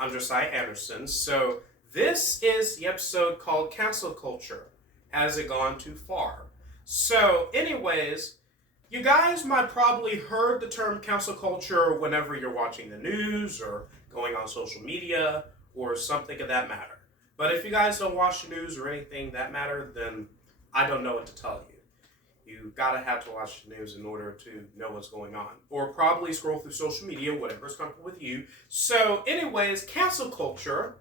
I'm Josiah Anderson. So this is the episode called Cancel Culture. Has it gone too far? So anyways, you guys might probably heard the term cancel culture whenever you're watching the news or going on social media or something of that matter. But if you guys don't watch the news or anything that matter, then I don't know what to tell you. You gotta have to watch the news in order to know what's going on. Or probably scroll through social media, whatever's comfortable with you. So anyways, cancel culture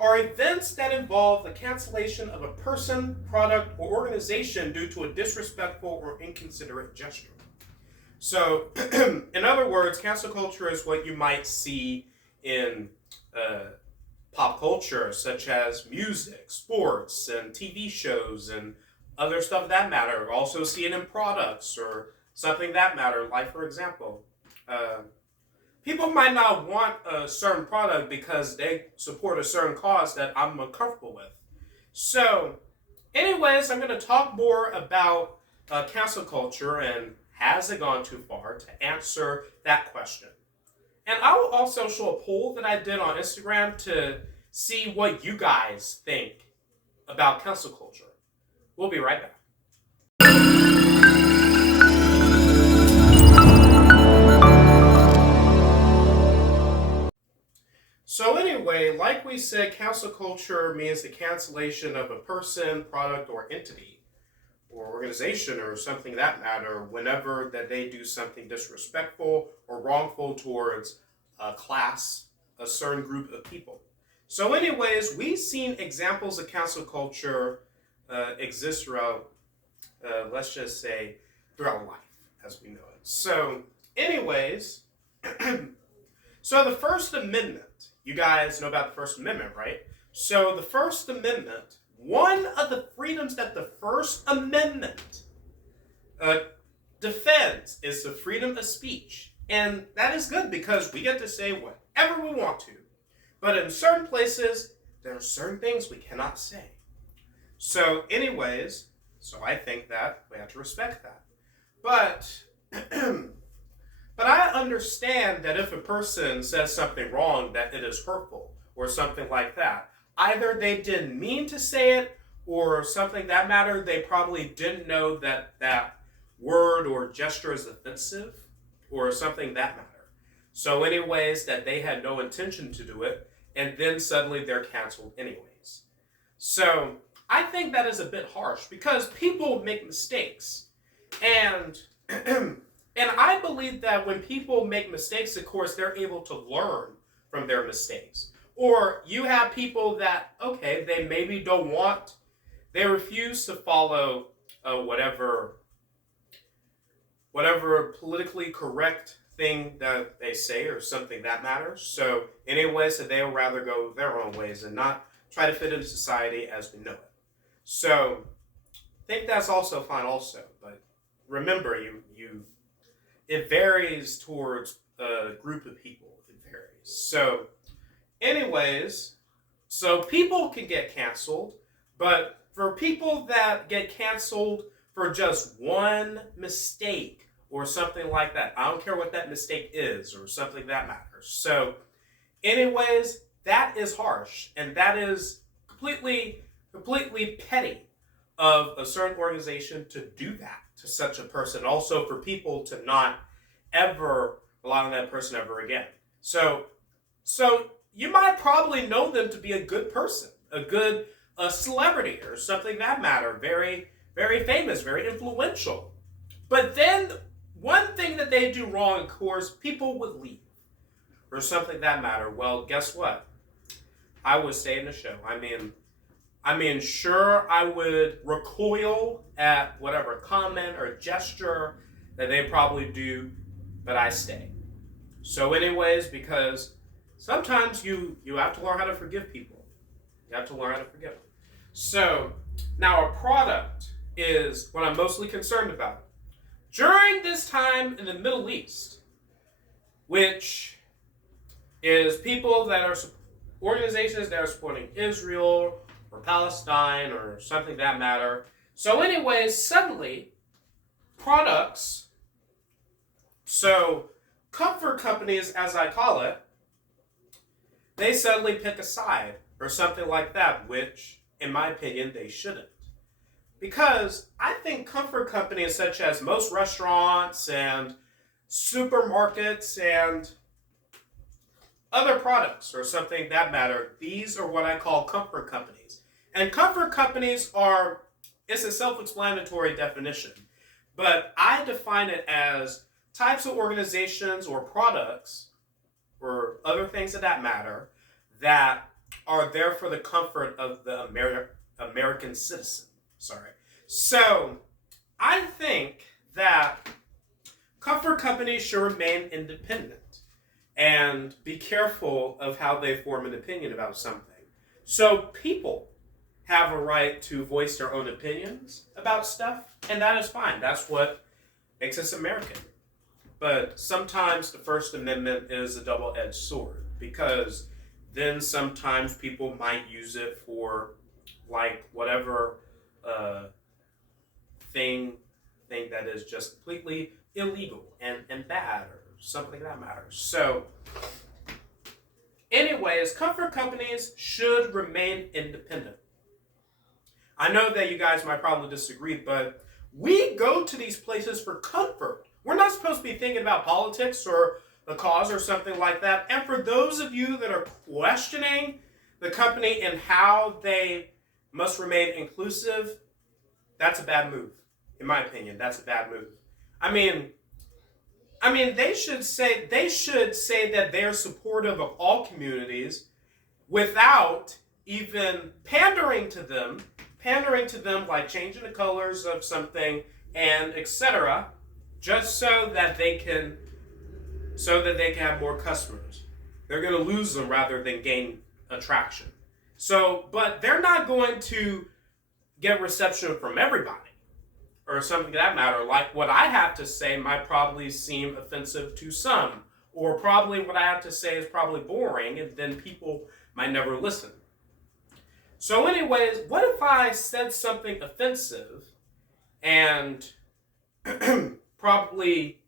are events that involve the cancellation of a person, product, or organization due to a disrespectful or inconsiderate gesture. So, in other words, cancel culture is what you might see in pop culture, such as music, sports, and TV shows, and other stuff that matter. Also see it in products or something that matter. Like, for example, people might not want a certain product because they support a certain cause that I'm uncomfortable with. So, anyways, I'm going to talk more about cancel culture and has it gone too far to answer that question. And I will also show a poll that I did on Instagram to see what you guys think about cancel culture. We'll be right back. So anyway, like we said, cancel culture means the cancellation of a person, product, or entity, or organization, or something that matter, whenever that they do something disrespectful or wrongful towards a class, a certain group of people. So anyways, we've seen examples of cancel culture exist throughout, let's just say, throughout life as we know it. So anyways, so the First Amendment, you guys know about the First Amendment, right? So the First Amendment, one of the freedoms that the First Amendment defends is the freedom of speech. And that is good because we get to say whatever we want to. But in certain places, there are certain things we cannot say. So anyways, so I think that we have to respect that. But but I understand that if a person says something wrong, that it is hurtful or something like that. Either they didn't mean to say it or something that matter, they probably didn't know that that word or gesture is offensive or something that matter. So anyways, that they had no intention to do it, and then suddenly they're canceled anyways. So I think that is a bit harsh because people make mistakes. And and I believe that when people make mistakes, of course, they're able to learn from their mistakes. Or you have people that, okay, they maybe don't want, they refuse to follow whatever politically correct thing that they say or something that matters. So anyways, so they'll rather go their own ways and not try to fit into society as we know it. So I think that's also fine also. But remember, it varies towards a group of people. It varies. So anyways, so people can get canceled, but for people that get canceled for just one mistake or something like that, I don't care what that mistake is or something that matters. So anyways, that is harsh and that is completely petty of a certain organization to do that to such a person. Also for people to not ever rely on that person ever again. So you might probably know them to be a good person, a celebrity or something that matter, very, very famous, very influential. But then one thing that they do wrong, of course, people would leave or something that matter. Well, guess what? I would stay in the show. I mean, sure, I would recoil at whatever comment or gesture that they probably do, but I stay. So anyways, because sometimes you have to learn how to forgive people. You have to learn how to forgive them. So now a product is what I'm mostly concerned about. During this time in the Middle East, which is people that are organizations that are supporting Israel or Palestine or something that matter. So anyways, suddenly products, so comfort companies as I call it, they suddenly pick a side or something like that, which, in my opinion, they shouldn't. Because I think comfort companies such as most restaurants and supermarkets and other products or something that matter, these are what I call comfort companies. And comfort companies are, it's a self-explanatory definition, but I define it as types of organizations or products or other things of that matter that are there for the comfort of the American citizen. Sorry. So I think that comfort companies should remain independent and be careful of how they form an opinion about something. So people have a right to voice their own opinions about stuff, and that is fine. That's what makes us American. But sometimes the First Amendment is a double-edged sword, because then sometimes people might use it for like whatever thing that is just completely illegal and bad or something that matters. So anyways, comfort companies should remain independent. I know that you guys might probably disagree, but we go to these places for comfort. We're not supposed to be thinking about politics or the cause or something like that. And for those of you that are questioning the company and how they must remain inclusive, that's a bad move. In my opinion, that's a bad move. I mean, they should say that they're supportive of all communities without even pandering to them like changing the colors of something and etc. just so that they can have more customers. They're going to lose them rather than gain attraction. So, but they're not going to get reception from everybody or something of that matter. Like what I have to say might probably seem offensive to some, or probably what I have to say is probably boring, and then people might never listen. So anyways, what if I said something offensive and probably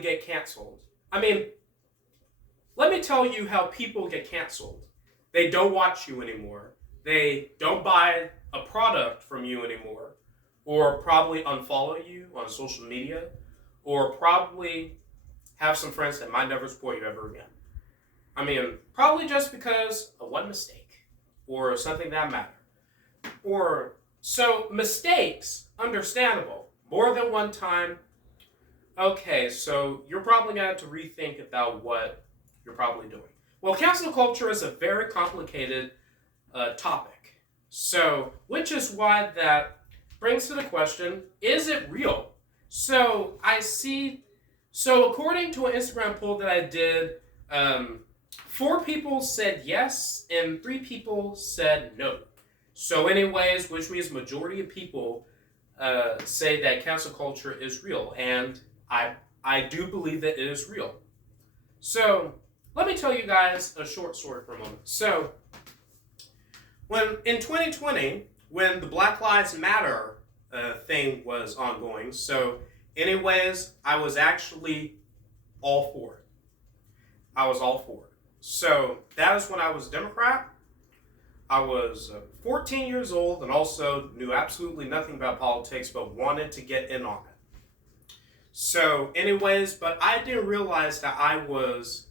get canceled? I mean, let me tell you how people get canceled. They don't watch you anymore. They don't buy a product from you anymore, or probably unfollow you on social media, or probably have some friends that might never support you ever again. I mean, probably just because of one mistake or something that mattered. Or, so mistakes, understandable. More than one time, okay, so you're probably going to have to rethink about what you're probably doing. Well, cancel culture is a very complicated topic. So, which is why that brings to the question, is it real? So, according to an Instagram poll that I did, 4 people said yes and 3 people said no. So anyways, which means majority of people say that cancel culture is real, and I do believe that it is real. So let me tell you guys a short story for a moment. So when in 2020, when the Black Lives Matter thing was ongoing, so anyways, I was actually all for it. I was all for it. So that is when I was a Democrat. I was 14 years old and also knew absolutely nothing about politics, but wanted to get in on it. So anyways, but I didn't realize that I was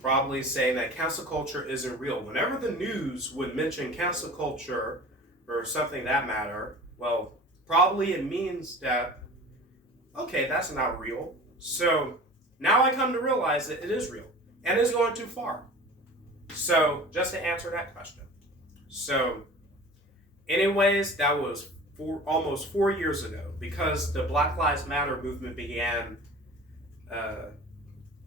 probably saying that cancel culture isn't real. Whenever the news would mention cancel culture or something that matter, well, probably it means that, okay, that's not real. So now I come to realize that it is real and it's going too far. So just to answer that question. So anyways, that was almost 4 years ago, because the Black Lives Matter movement began,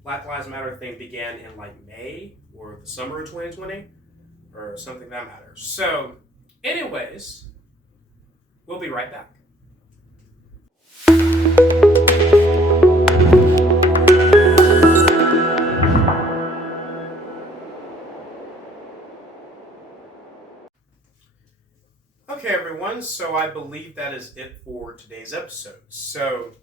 Black Lives Matter thing began in like May or the summer of 2020 or something that matters. So anyways, we'll be right back. Okay, everyone, so I believe that is it for today's episode. So,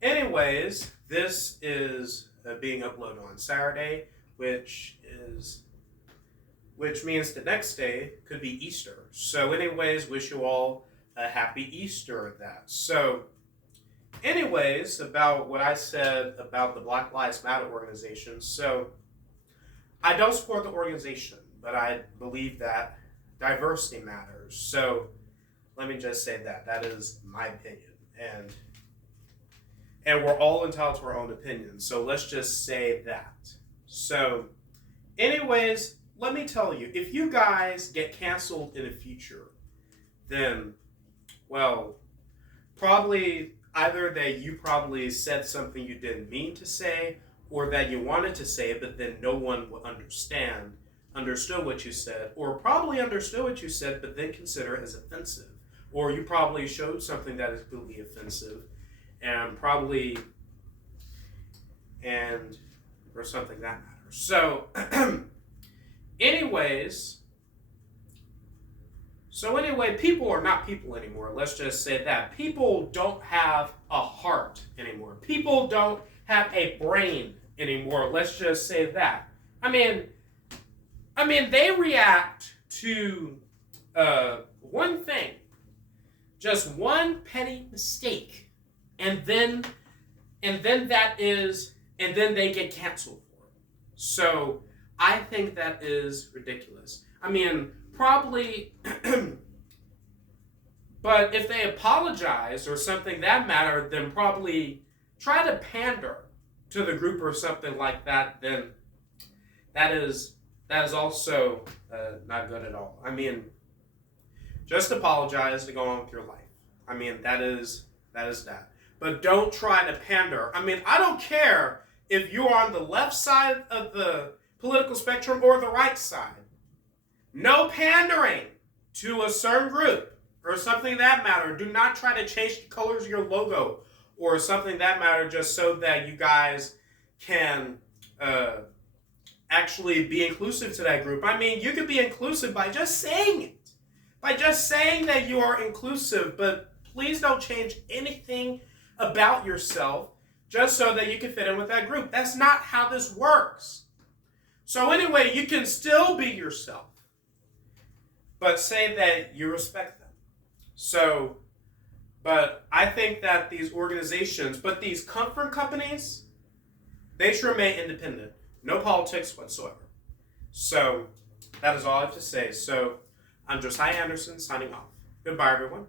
anyways, this is being uploaded on Saturday, which means the next day could be Easter. So anyways, wish you all a happy Easter at that. So anyways, about what I said about the Black Lives Matter organization. So I don't support the organization, but I believe that diversity matters. So let me just say that. That is my opinion. And we're all entitled to our own opinions. So let's just say that. So anyways, let me tell you, if you guys get canceled in the future, then, well, probably either that you probably said something you didn't mean to say, or that you wanted to say, but then no one would understood what you said, or probably understood what you said, but then consider it as offensive. Or you probably showed something that is completely offensive, or something that matters. So, anyway, people are not people anymore. Let's just say that. People don't have a heart anymore. People don't have a brain anymore. Let's just say that. I mean, they react to one thing, just one petty mistake, and then they get canceled for it. So I think that is ridiculous. I mean, probably, but if they apologize or something that matter, then probably try to pander to the group or something like that, then that is also not good at all. I mean, just apologize to go on with your life. I mean, that is that. But don't try to pander. I mean, I don't care if you're on the left side of the political spectrum or the right side. No pandering to a certain group or something that matter. Do not try to change the colors of your logo or something that matter just so that you guys can actually be inclusive to that group. I mean, you could be inclusive by just saying it. By just saying that you are inclusive, but please don't change anything about yourself just so that you can fit in with that group. That's not how this works. So anyway, you can still be yourself, but say that you respect them. So, but I think that these organizations, but these comfort companies, they should remain independent. No politics whatsoever. So, that is all I have to say. So, I'm Josiah Anderson signing off. Goodbye, everyone.